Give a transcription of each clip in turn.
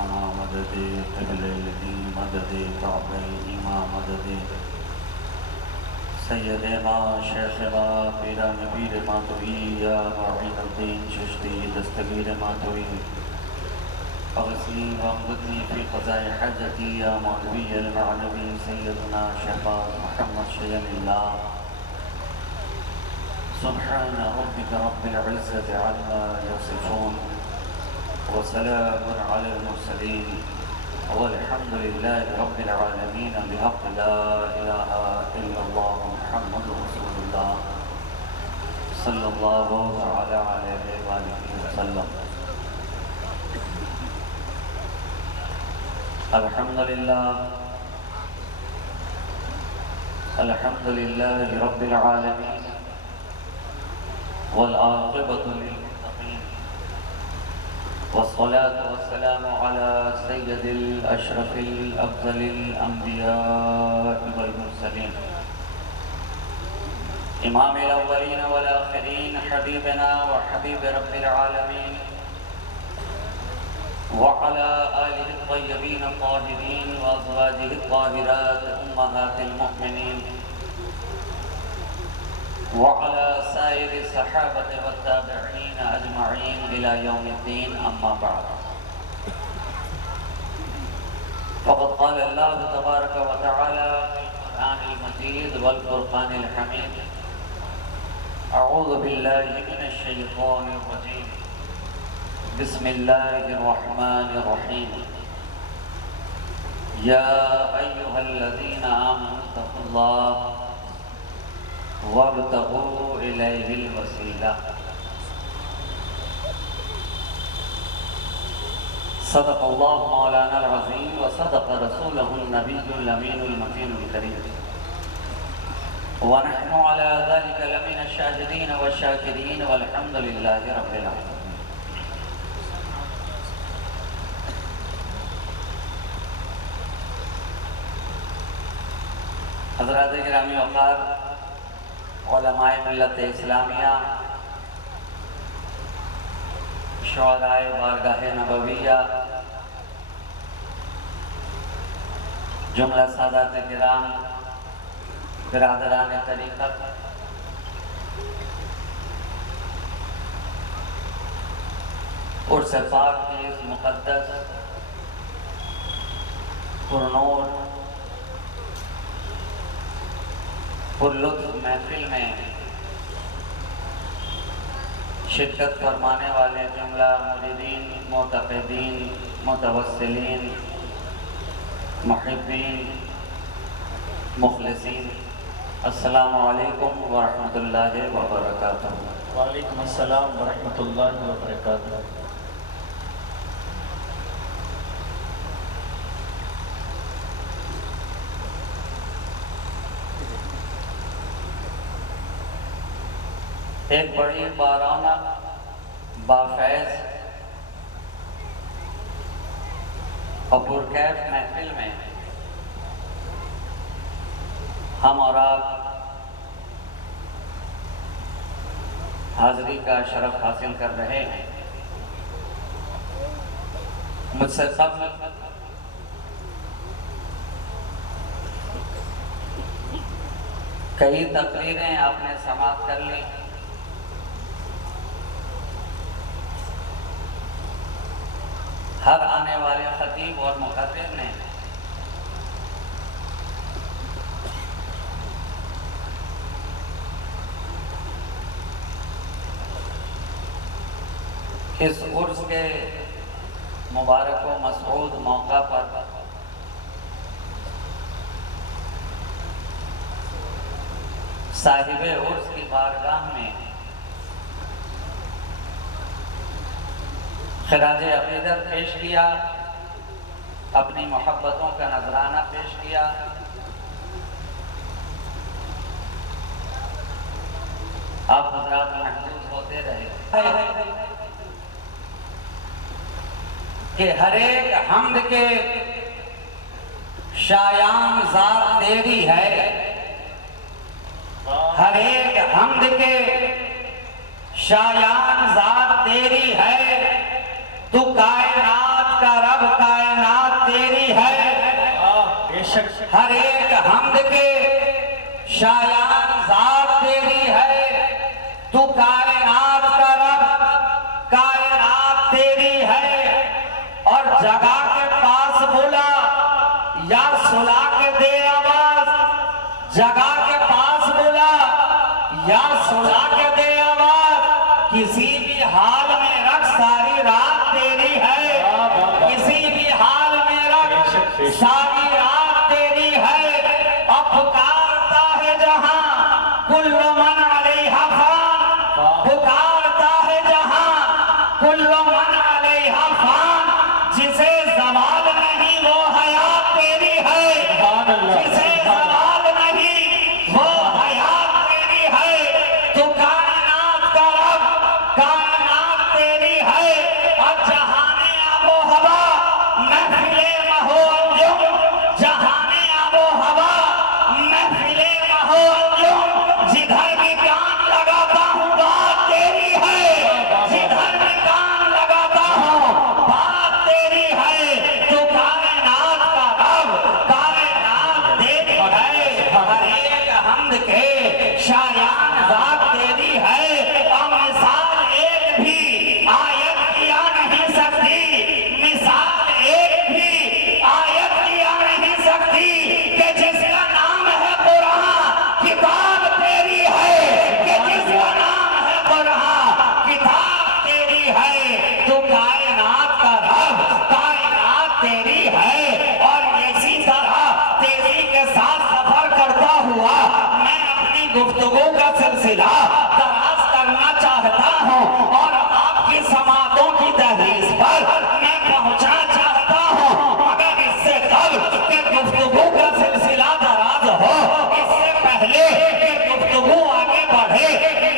मौलाना मदद क़िबलती मदद काबा मदद सैयदना शेखना पीरा नबीर मातवी या मुईनुद्दीन चिश्ती दस्तगीर मातवी अग़स्नी वअग़्नी फ़ी क़ज़ाए हाजती या मौलवी अल-मअनवी सैयदना शहबाज मोहम्मद शय्यनिल्लाह सुब्हान रब्बिक रब्बिल इज़्ज़ति अम्मा यसिफ़ून व सलामुन अलल मुरसलीन वल्हम्दुलिल्लाहि रब्बिल आलमीन बिहक़्क़ि ला इलाहा इल्लल्लाह मुहम्मदुर रसूलुल्लाह सल्लल्लाहु अलैहि वसल्लम। अल्हम्दुलिल्लाहि रब्बिल आलमीन वल आक़िबतु लिल मुत्तक़ीन वस्सलातु वस्सलामु अला सय्यदिल अशरफिल अफ़ज़लिल अंबिया'i वल मुरसलीन इमामिल अव्वलीन वल आखिरीन हबीबना व हबीब रब्बिल आलमीन व अला आलिहि त्तय्यबीन त्ताहिरीन व अज़वाजिहि त्ताहिरात उम्महातिल मुमिनीन व अला साइरि सहाबति व ताबिईन अजमईन इला यौमिद्दीन अम्मा बअद। फ़क़द क़ाल अल्लाहु तबारक व तआला फ़िल क़ुरआनिल मजीद वल फ़ुरक़ानिल हमीद अऊज़ु बिल्लाहि मिनश शैतानिर रजीम बिस्मिल्लाहिर रहमानिर रहीम या अय्युहल्लज़ीना आमनुत्तक़ुल्लाह वब्तगू इलैहिल वसीला। सदक़ल्लाहु मौलाना अज़ीम व सदक़ रसूलुहुन नबियुल अमीनुल मतीनुल करीम व नहनु अला ज़ालिका लमिन शाहिदीन व शाकिरीन वल्हम्दुलिल्लाहि रब्बिल आलमीन। हज़रात गिरामी वक़ार उलमाए मिल्लत इस्लामिया शुअराए बारगाह नबविया जुमला सादात किराम बिरादरान तरीक़त उर्स पाक की इस मुक़द्दस पुरनूर पुरलुत्फ़ महफिल में शिरकत फरमाने वाले जुमला मुरीदीन मुतक़िदीन मुतवस्सिलीन मुहिब्बीन मुख़लिसीन अस्सलामु अलैकुम व रहमतुल्लाहि व बरकातुहू। वालेकुम अस्सलाम व रहमतुल्लाहि व बरकातुहू। एक बड़ी बाराना बाफैज़ और पुरकैफ महफिल में हम और आप हाज़री का शरफ हासिल कर रहे हैं। मुझसे सब कई तकरीरें आपने समाप्त कर ली। हर आने वाले खतीब और मुक़र्रिर ने इस उर्स के मुबारक व मसऊद मौका पर साहिबे उर्स की बारगाह में खिराज अक़ीदत पेश किया, अपनी मोहब्बतों का नजराना पेश किया। आप हज़रात महसूस होते रहे कि हर एक हम्द के शायान ज़ात तेरी है, हर एक हम्द के शायान ज़ात तेरी है। तू कायनात का रब का हर एक हमद के शायान जात तेरी है। तू कायनात का रब, कायनात तेरी है। और जगह के पास बुला या सुला के दे आवाज, जगह के पास बुला या सुला के दे आवाज। किसी भी हाल में रख, सारी रात तेरी है। किसी भी हाल में रख, सारी रात तेरी है। अब पुकारता है जहां कुल्लु मन अलैहा फान, पुकारता है जहां कुल्लु मन अलैहा फान। जिसे ज़वाल नहीं वो हयात तेरी है। जिसे ज़वाल नहीं वो हयात तेरी है। तू कायनात का रब, कायनात तेरी है। और जहाने आबो हवा महफिले महो अंजुम, जहाने आबो हवा महफिले महो अंजुम। जिधर भी कान लगाता हूँ बात तेरी है। जिधर भी कान लगाता हूँ बात तेरी है। तू कायनात का रब, कायनात तेरी है। हर एक हमद के शायान जात तेरी है। और मिसाल एक भी आयत किया नहीं सकती, मिसाल एक भी आयत किया नहीं सकती कि जिसका नाम है कुरान किताब तेरी है। कि जिसका नाम है कुरान किताब तेरी है। तू कायनात का रब, कायनात तेरी है। और इसी तरह तेजी के साथ सफर करता हुआ मैं अपनी गुफ्तगू का सिलसिला दराज करना चाहता हूँ। और आपकी समातों की दहलीज पर मैं पहुँचना चाहता हूँ। मगर इससे कब कि गुफ्तगू का सिलसिला दराज हो, इससे पहले कि गुफ्तगू आगे बढ़े,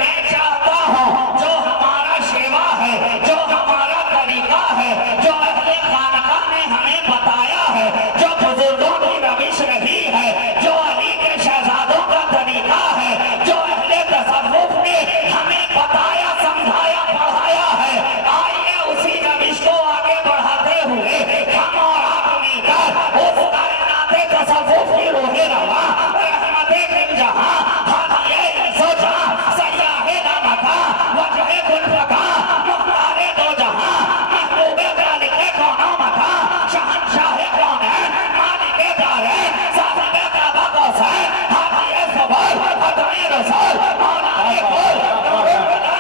मैं चाहता हूँ जो हमारा शेवा है, जो हमारा तरीका है, जो अहले खानका ने हमें बताया है, जो बुजुर्गों की रविश रही है, जो अली के शहजादों का तरीका है, जो अहले तसव्वुफ ने हमें बताया, समझाया, पढ़ाया है। आइए उसी रविश को आगे बढ़ाते हुए हम और आप मिलकर उस कायनाते तसव्वुफ की रूहे रवा रहमते फिल जहां हादिये इंसो जहां सय्याहे नामका वजहे कुल फका मुख्तारे दो जहां महबूबे मालिके कौनो मका शहंशाहे कौनैन मालिके दारैन साहिबे काबा कौसैन हादिये ज़ुबैर खत्मे रसूल मौलाए कुल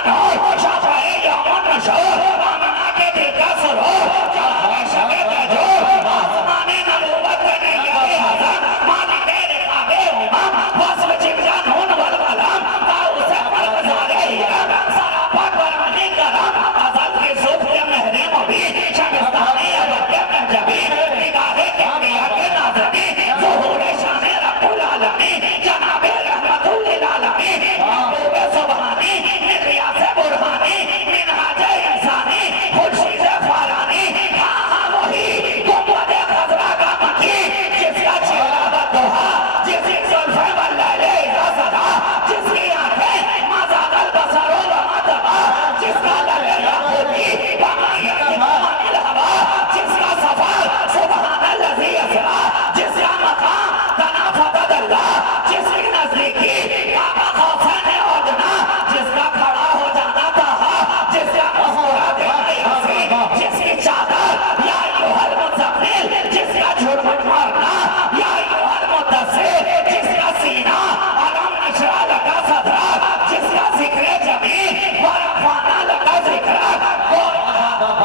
नूर शाफ़ाए यौमुन नशूर आमना के दिल का सुरूर जलाए शबे तजूर आसमाने नबूवत ने ये हज़न मालिके रिकाबे उमम वस्फ़ जिब्जा नून वल कलम ताऊसे पलक ज़ारे इरम सरापा परमनी करम अज़ल की सूफ़ के महरे मुबीन शबिस्ताने अबद के महजबी निगाहे किबरिया के नाज़नी ज़ुहूर शाने रब्बुल आलमीन जनाबे रहमतुल लिल आलमीन महबूबे सुब्हानी निक़यासे बुरहानी मिनहाजे इंसानी खुर्शीदे फ़ारानी। हाँ हाँ वही गुंबदे ख़ज़रा का मकी जिसका चेहरा बद्दुहा, जिसकी ज़ुल्फ़े वल्लैले इज़ा सदा, जिसकी आँखें मा ज़ाग़ल बसर वमा तग़ा, जिसका लबे याक़ूती वमा यक़िफ़ु अनिल हवा, जिसका सफ़र सुब्हानल्लज़ी असरा, जिसका मक़ाम तना फ़क़दल्लाह, जिसकी नज़दीकी काबा खौफ़ैन औदना, जिसका खड़ा हो जाना ताहा, जिसका मुस्कुराते हंसी, जिसकी चादर या अय्युहल मुज़म्मिल, जिसका झुरमुट मारना या अय्युहल मुद्दस्सिर, जिसका सीना अलम नशरा लका सदरा, जिसका ज़िक्र जमीन व रफ़अना लका ज़िक्रक।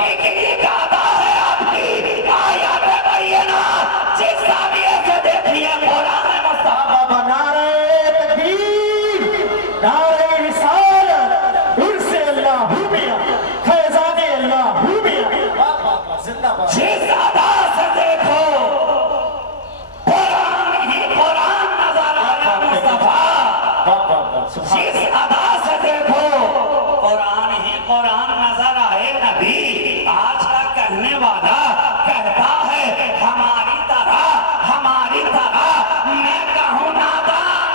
एक अदा है आपकी आयत बैयना, जिस ज़ाविये से देखिए कुरान मुस्तफ़ा। नारे तकबीर, नारे रिसालत, उर्से अल्लाह हुमिया, फैज़ाने अल्लाह हुमिया। जिंदाबाद। जिस अदा से देखो कुरान ही कुरान नजर आया मुस्तफा। जिस अदा से देखो कुरान ही कुरान नजर आए नबी। आज का कहने वाला कहता है हमारी तरह, हमारी तरह। मैं कहूँ नादान,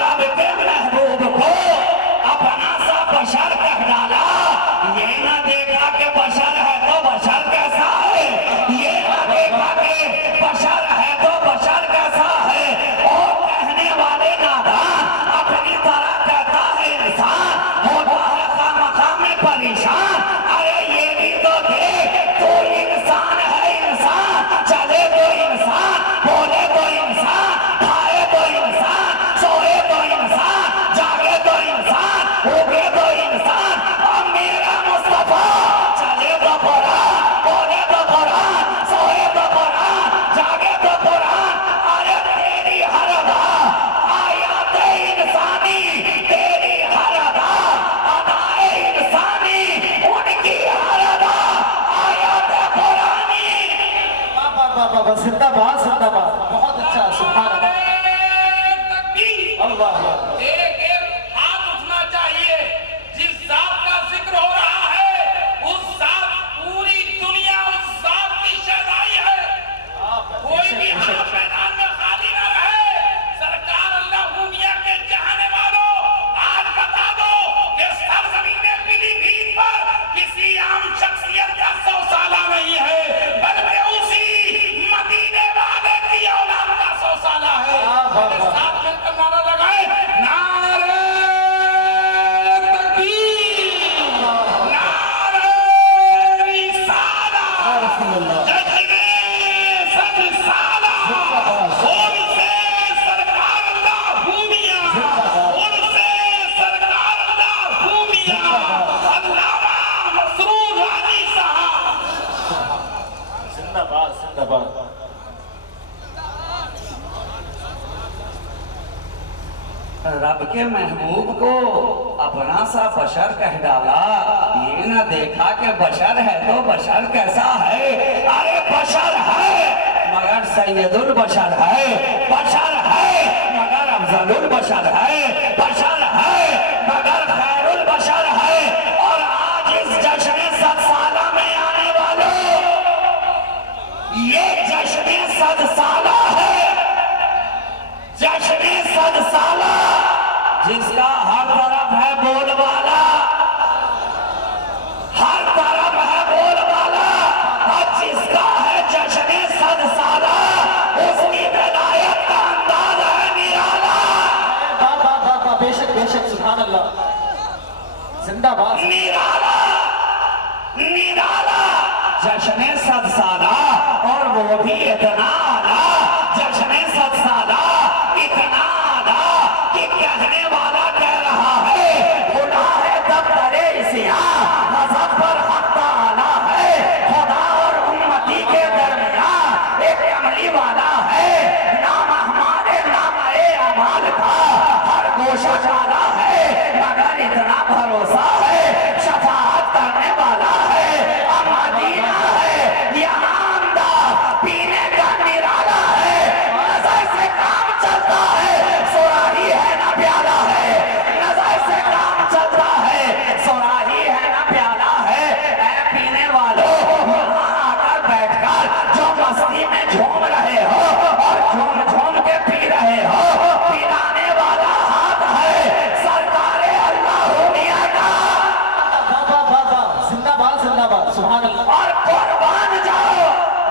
रब के महबूब को अपना सा बशर कह डाला। ये ना देखा कि बशर है तो बशर कैसा है, ये ना देखा कि बशर वाह जिंदाबाद जिंदाबाद बहुत अच्छा सुभान अल्लाह अल्लाह एक एक हाथ उठना चाहिए। जिस जात का जिक्र हो रहा है उस जात पूरी दुनिया उस जात की शहदाई है। कोई भी हाथ मैदान में खाली न रहे। सरकार अल्लाह दुनिया के चाहने वालों आज बता दो कि सरजमीन पीलीभीत पर किसी आम शख्सियत का 100 साला नहीं है, बल्कि उसी मदीने वाले की औलाद का 100 साला है। साथ मिलकर नारा लगाए, नारे तकबीर, नारे रिसालत, जश्ने सदसाला, उनसे सरकार अल्लाह भूमिया, उनसे सरकार अल्लाह भूमिया, अल्लामा मसरूर राजी साहब। जिंदाबाद जिंदाबाद रब के महबूब को अपना सा बशर कह डाला। ये ना देखा कि बशर है तो बशर कैसा है। अरे बशर है मगर सैयदुल बशर है, बशर है मगर अफजलुल बशर है, बशर है मगर खैरुल बशर है। और आज इस जश्न 100 साला में आने वालों, ये जश्न 100 साला है, जश्न 100 साला जिसका हर तरफ है बोलबाला, हर तरफ है बोलबाला। और जिसका है जश्न 100 साला उसकी विलायत का अंदाज है निराला। वाह बेशक बेशक सुभान अल्लाह जिंदाबाद निराला निराला जश्न 100 साला, और वो भी इतना आला। जश्न 100 साला इतना आला कि कहने वाला कह रहा है खुदा है दफ्तरे इसिया, मजहब पर हक ताला है। खुदा और उम्मती के दरमियान एक अमली वाला है। नाम हमारे नाम-ए अमाल का हर गोशा वाला है, मगर इतना भरोसा है शफाअत करने वाला है। अब मदीना है यहाँ अंदाज पीने का निराला है। नजर से काम चलता है, सुराही है ना प्याला है। नजर से काम चलता है, सुराही है ना प्याला है। ऐ पीने वालों यहाँ आकर बैठकर जो मस्ती में झूम रहे हो और झूम झूम के पी रहे हो, पिलाने वाला हाथ है सरकारे अल्लाह मियां का। जिंदाबाद जिंदाबाद सुभान अल्लाह और कुर्बान जाओ,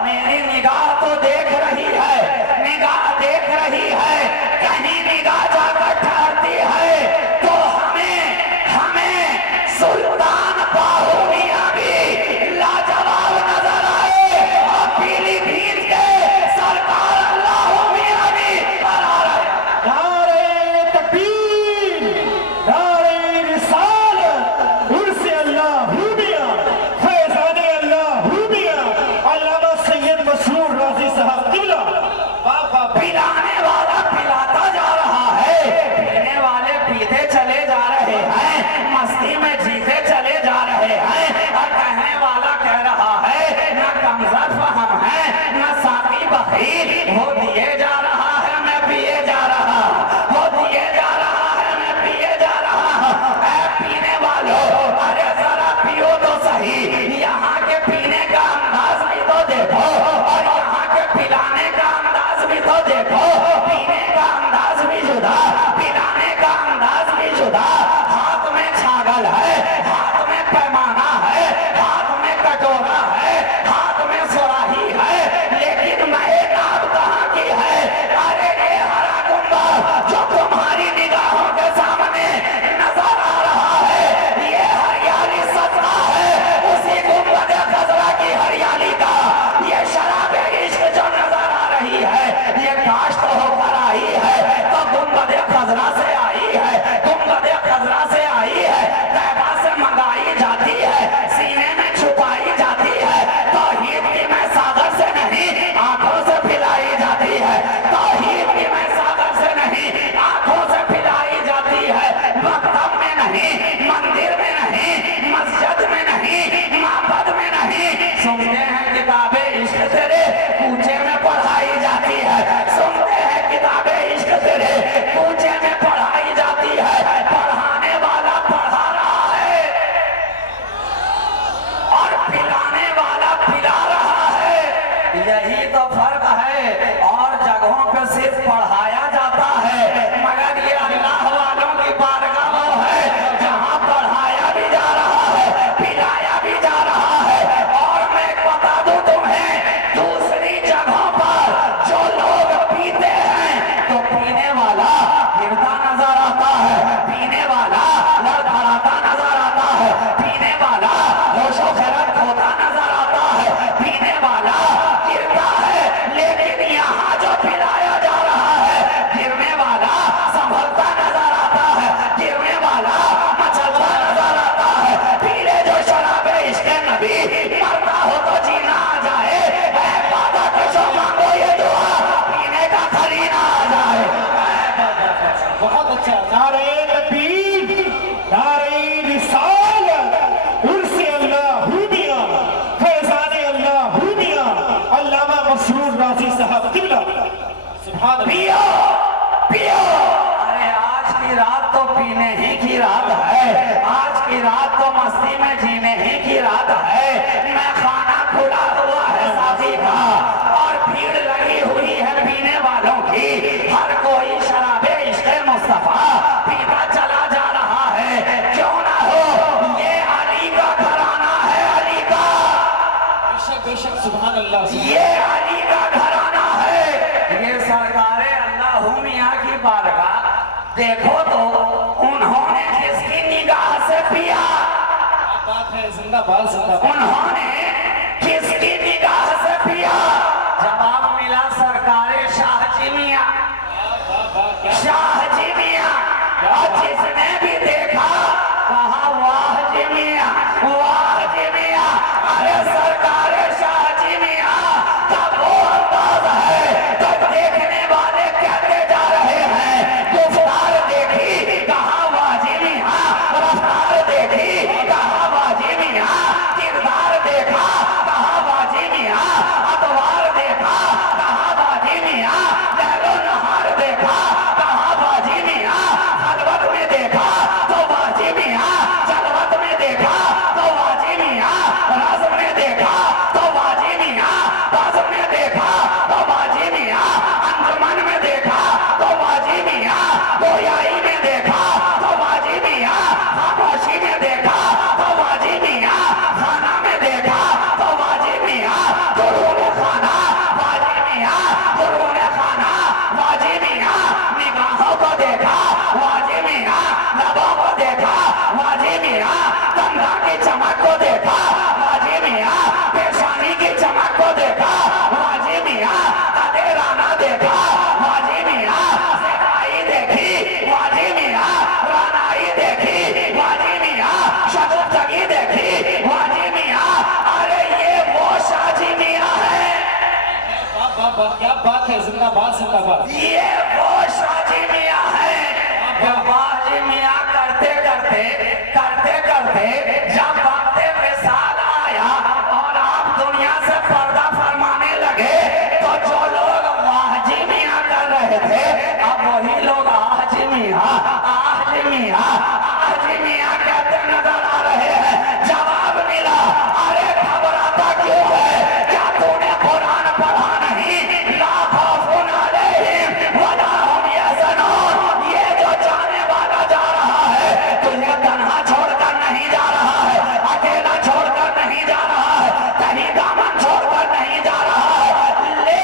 मेरी निगाह तो देख रही है, निगाह देख रही है। कहीं निगाह जाकर ठहरती है तो हमें हमें सुल्तान बाहू मियां भी लाजवाब नजर आए। और पीलीभीत के सरकार अल्लाह मियां भी बना रहे। नारे तकबीर नारे रिसालत उर्से अल्लाह मियां फैजाने अल्लाह मियां अल्लामा सैयद मसरूर राजी साहब किबला। वाह पिलाने वाला पिलाता जा रहा है, पीने वाले पीते चले जा रहे हैं, मस्ती में जीते चले जा रहे हैं। और कहने वाला कह रहा है न कमजर हम है न साकी बखीर, वो दिए जा रहा है मैं पिए जा रहा, वो दिए जा रहा है मैं पिए जा रहा। ऐ पीने वालों अरे जरा पियो तो सही, यहाँ के पीने का अंदाज भी तो देखो और यहाँ के पिलाने का अंदाज भी तो देखो। पीने का अंदाज भी जुदा, पिलाने का अंदाज भी जुदा। हाथ में छागल है, हाथ में पैमाना है, हाथ में कटोरा है, हाथ में सुराही है, लेकिन मैं नाम कहाँ की है। अरे ये हरा गुंबद जो तुम्हारी निगाहों के सामने नजर आ रहा है, ये हरियाली सदका है उसी गुंबद खजरा की हरियाली का। ये शराब इश्क जो नजर आ रही है, ये काश्त होकर आई है तो गुंबद खजरा से आई है, गुंबद खजरा से आई है, तैबा से मंगाई जाती है, सीने में छुपाई जाती है। तौहीद की मैं सागर से नहीं आंखों से पिलाई जाती है, तौहीद की मैं सागर से नहीं आंखों से पिलाई जाती है। मकतब में नहीं, मंदिर में नहीं, मस्जिद में नहीं, माबद में नहीं, सुनते हैं किताबें इश्क तेरे कूचे में पियो पियो। अरे आज की रात तो पीने ही की रात है, आज की रात तो मस्ती में जीने ही की रात है। मैं खाना खुला हुआ है साथी का और भीड़ लगी हुई है पीने वालों की। हर कोई शराबे इश्क़े मुस्तफा पीता चला जा रहा है। क्यों ना हो, ये अली का घराना है, अली का। बेशक सुभान अल्लाह। ये अली का घराना है। ये सरकारे अल्लाह मियां की बारगाह देखो तो उन्होंने किसकी निगाह से पिया? बात है, जिंदाबाद जिंदाबाद। उन्होंने किसकी निगाह से पिया? जवाब मिला सरकारे शाहजी मियां। शाहजी मियां। और जिसने भी देखा कहा वाह जी मियां, वाह जी मियां। अरे सरकारे शाहजी मियां का वो अंदाज है तो देखने वाले कहते जा रहे हैं गुफ्तार देखी कहा वाह जी मियां, रफ्तार देखी कहा वाह जी मियां, किरदार देखा कहा वाह जी मियां, अतवार देखा कहा वाह जी मियां, लहरो नहार देखा कहा वाह जी मियां, खलवत में देखा तो वाह जी मियां, जलवत में देखा तो वाह जी मियां, रज़्म में देखा तो वाह जी मियां, बज़्म में देखा तो वाह जी मियां, अंजुमन में देखा तो वाह जी मियां, गोयाई में देखा तो वाह जी मियां, खामोशी में देखा तो वाह जी मियां, खाना में देखा तो वाह जी मियां, दुरूद खाना वाह जी मियां, दुरूद खाना वाह जी मियां, निगाहों को देखा वाह जी मियां, लबों को देखा वाह जी मियां, कंधा की चमक को देखा वाह जी मियां, पेशानी की चमक को देखा वाह जी मियां, कदेराना देखा वाह जी मियां, सेकाई देखी वाह जी मियां, रानाई देखी वाह जी मियां, शगुफ्तगी देखी वाह जी मियां। अरे ये वो शाहजी मियां है। क्या बात है, जिंदाबाद जिंदाबाद। ये वो शाहजी मियां है। बाजी मियां करते करते करते करते जब वक्त विसाल आया और आप दुनिया से पर्दा फरमाने लगे तो जो लोग वाहजी मियां कर रहे थे अब वही लोग आहजी मियां, आहजी मियां, आहजी मियां कहते नजर आ रहे हैं। जवाब मिला, अरे घबराता क्यों है? क्या तूने कुरान पढ़ा नहीं? ला खौफुन अलैहिम वला हुम यहज़नून। ये जो जाने वाला जा रहा है तुझे तन्हा छोड़कर नहीं जा रहा है, अकेला छोड़कर नहीं जा रहा है, कहीं दामन छोड़कर नहीं जा रहा है। ले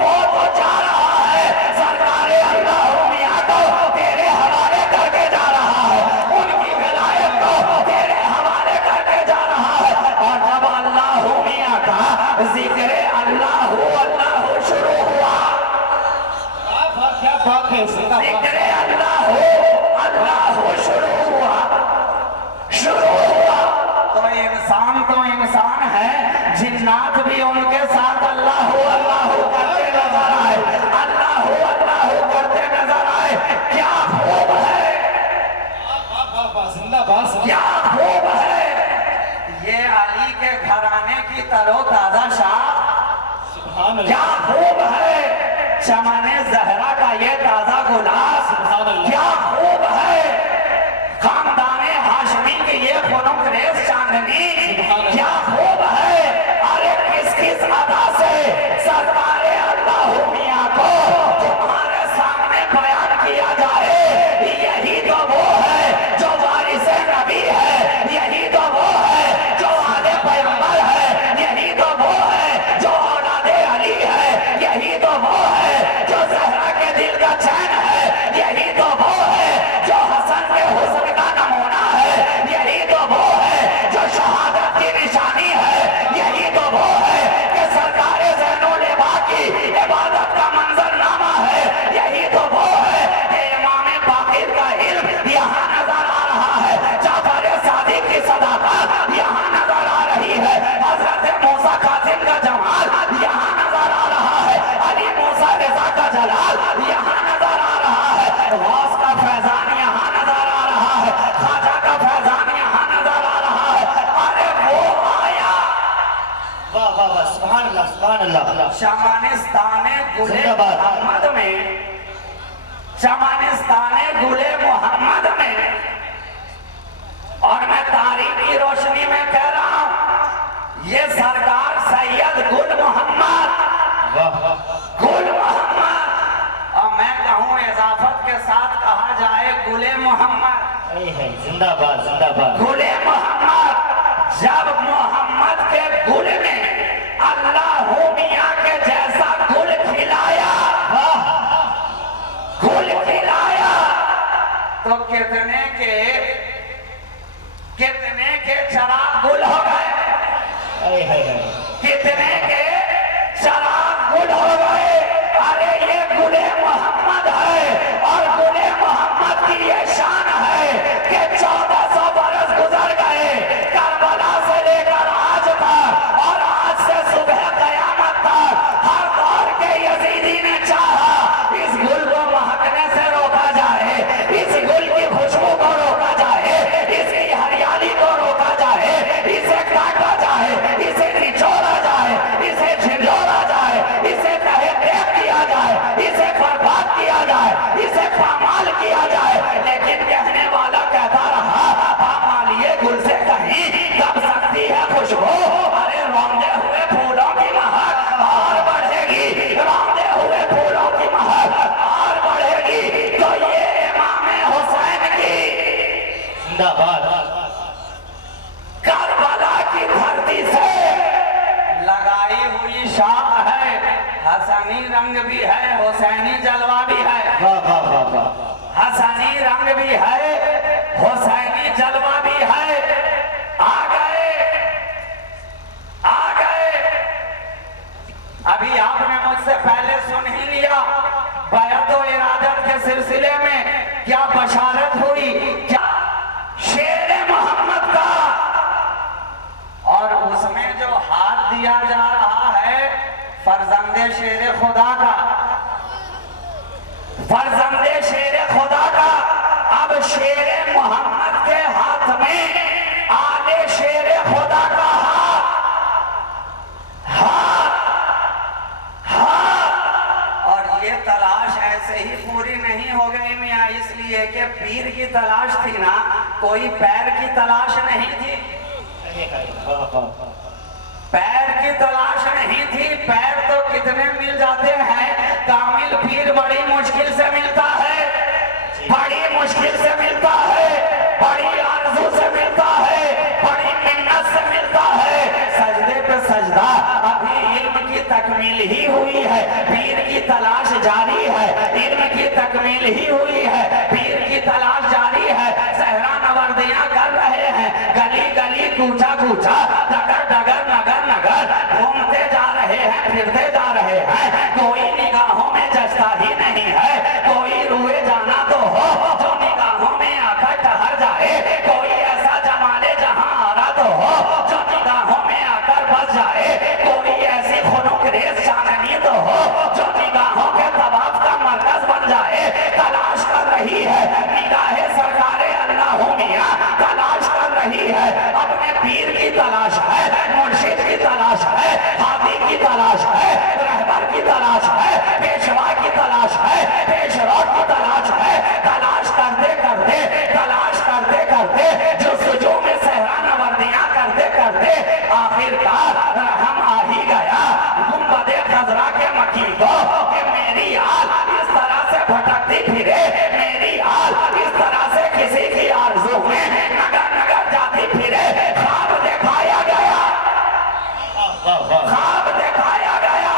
वो तो जा रहा है, सरकारे अल्लाह मियां को तेरे हवाले करके जा रहा है, उनकी विलायत को तेरे हवाले करके जा रहा है। और जब अल्लाह मियां का जिक्र अल्लाह अल्लाह शुरू हुआ, क्या बात है, जिंदाबाद। जिक्र अल्लाह शुरू हुआ, शुरू हुआ तो इंसान है, जिन्नात भी उनके साथ अल्लाह अल्लाह करते नजर आए, अल्लाह करते नजर आए। क्या खूब है, जिंदाबाद। क्या खूब है। ये अली के घराने की तरोताजा शाह, सुभान क्या अल्लाह। खूब है। चमने जहरा का ये ताजा गुलाब, क्या खूब है। खानदाने हाशमी की ये खुनुकरेज चांदनी, क्या खूब है। अरे किस किस अदा से सरकारे अल्लाह मियां को तुम्हारे सामने बयान किया जाए। यही तो वो है जो वारिस नबी है, यही तो वो है जो आले पैगंबर है, यही तो वो है जो औलादे अली है, यही तो वो है जो ज़हरा के दिल का चैन है, शमानिस्ताने गुले जिंदाबाद। मोहम्मद में, शमानिस्ताने गुले मोहम्मद में, और मैं तारीख की रोशनी में कह रहा हूं, ये सरकार सैयद गुल मोहम्मद, गुल मोहम्मद, और मैं कहूं इजाफत के साथ कहा जाए गुले मोहम्मद, जिंदाबाद जिंदाबाद। गुले मोहम्मद। जब मोहम्मद के गुल में अल्लाह मियां के जैसा गुल खिलाया, गुल खिलाया, तो कितने के चराग गुल हो गए, कितने के चराग गुल हो गए। अरे ये गुले मोहम्मद है, और गुले मोहम्मद की ये शान है कि 1400 बरस गुजर गए करबला से लेकर आज तक, और आज से सुबह कयामत तक हर दौर के यजीदी ने चाहा इस गुल को महकने से रोका जाए, इस गुल की खुशबू को रोका जाए, इसकी हरियाली को रोका जाए, इसे काटा जाए, इसे निचोड़ा जाए, इसे झिझोड़ा जाए, इसे तहे तह किया जाए, इसे बर्बाद किया जाए, इसे पामाल किया जाए। लेकिन कहने वाला कहता रहा, पामाल ये गुल से कहीं दब सकती है खुशबू। अरे रौंदे हुए फूलों की महक और बढ़ेगी, रौंदे हुए फूलों की महक और बढ़ेगी, तो ये इमाम हुसैन की जिंदाबाद। करबला की धरती से लगाई हुई शाख है, हसनी रंग भी है, हुसैनी जलवा भी है, हसनी रंग भी है, हुसैनी जलवा भी है। आ गए, आ गए। अभी आपने मुझसे पहले सुन ही लिया, बैअत व इरादत के सिलसिले में क्या बशारत हुई, क्या शेर मोहम्मद का, और उसमें जो हाथ दिया जा रहा है फर्जंदे शेर खुदा का, फर्जंदे शेर खुदा का। अब शेर मोहम्मद के हाथ में आले शेर खुदा का हाथ, और ये तलाश ऐसे ही पूरी नहीं हो गई मियाँ, इसलिए कि पीर की तलाश थी ना, कोई पैर की तलाश नहीं थी, पैर की तलाश नहीं थी। पैर तो कितने मिल जाते हैं, कामिल पीर बड़ी मुश्किल से मिलता है, बड़ी मुश्किल से मिलता है, बड़ी आरज़ू से मिलता है, बड़ी मिन्नत से मिलता है। सजदे पे सजदा, अभी इल्म की तकमील ही हुई है, पीर की तलाश जारी है, इल्म की तकमील ही हुई है, पीर की तलाश जारी है। सहरा नवर्दियां कर रहे हैं, गली गली कूचा कूचा, डगर डगर नगर नगर घूमते जा रहे हैं, फिरते जा रहे हैं। कोई निगाहों में जचता ही नहीं है, कोई रुए जाना तो हो जो निगाहों में आकर ठहर जाए, कोई ऐसा जमाले जहां आ रहा तो हो जो निगाहों में आकर बस जाए, कोई ऐसी खुनुकरेज चांदनी तो हो जो निगाहों के तवाफ का मरकज बन जाए। तलाश कर रही है निगाहे सरकारे अल्लाह मियां, तलाश कर रही है, अपने पीर की तलाश है, मुर्शिद की तलाश है, हादी की तलाश है, रहबर की तलाश है, पेशवा की तलाश है, पेशरों की तलाश है। तलाश करते करते, तलाश करते करते, जो सुजू में सहरा नवर्दियां करते करते आखिरकार हम आ ही गया गुंबदे खजरा के मकी को, कि मेरी आल इस तरह से भटकती फिरे, मेरी आल इस तरह से किसी की आरज़ू में नगर नगर जाती फिरे। ख्वाब दिखाया गया, ख्वाब दिखाया गया,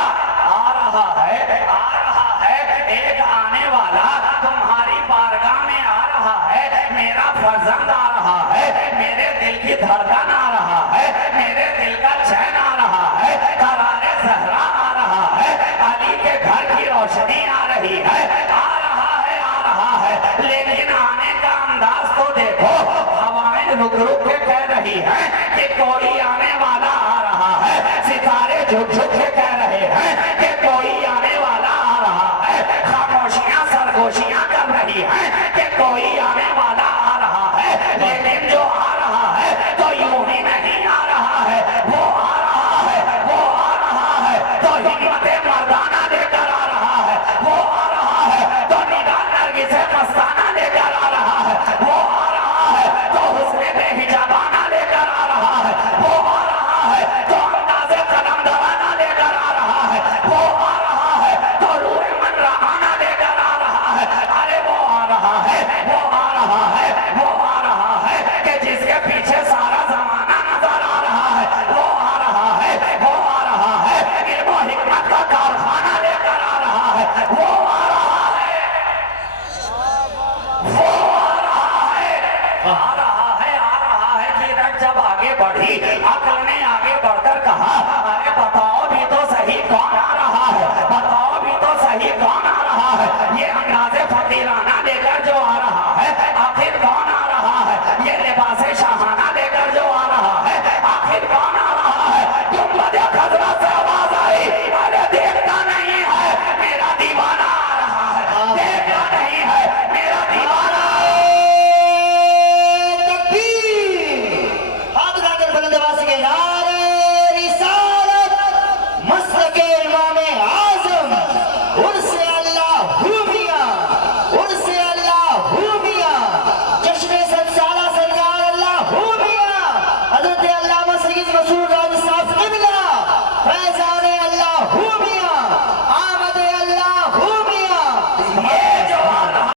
आ रहा है, आ रहा है, एक आने वाला तुम्हारी बारगाह में आ रहा है, मेरा फर्जंद आ रहा है, मेरे दिल की धड़कन आ रहा है, मेरे दिल का चैन आ रहा है, करारे ज़हरा आ रहा है, अली के घर की रोशनी आ रही है, आ रहा है, आ रहा है। लेकिन आने का अंदाज तो देखो, हवाएं रुक रुक के कह रही हैं कि कोई आने वाला आ रहा है, सितारे झुक झुक के कह रहे हैं कि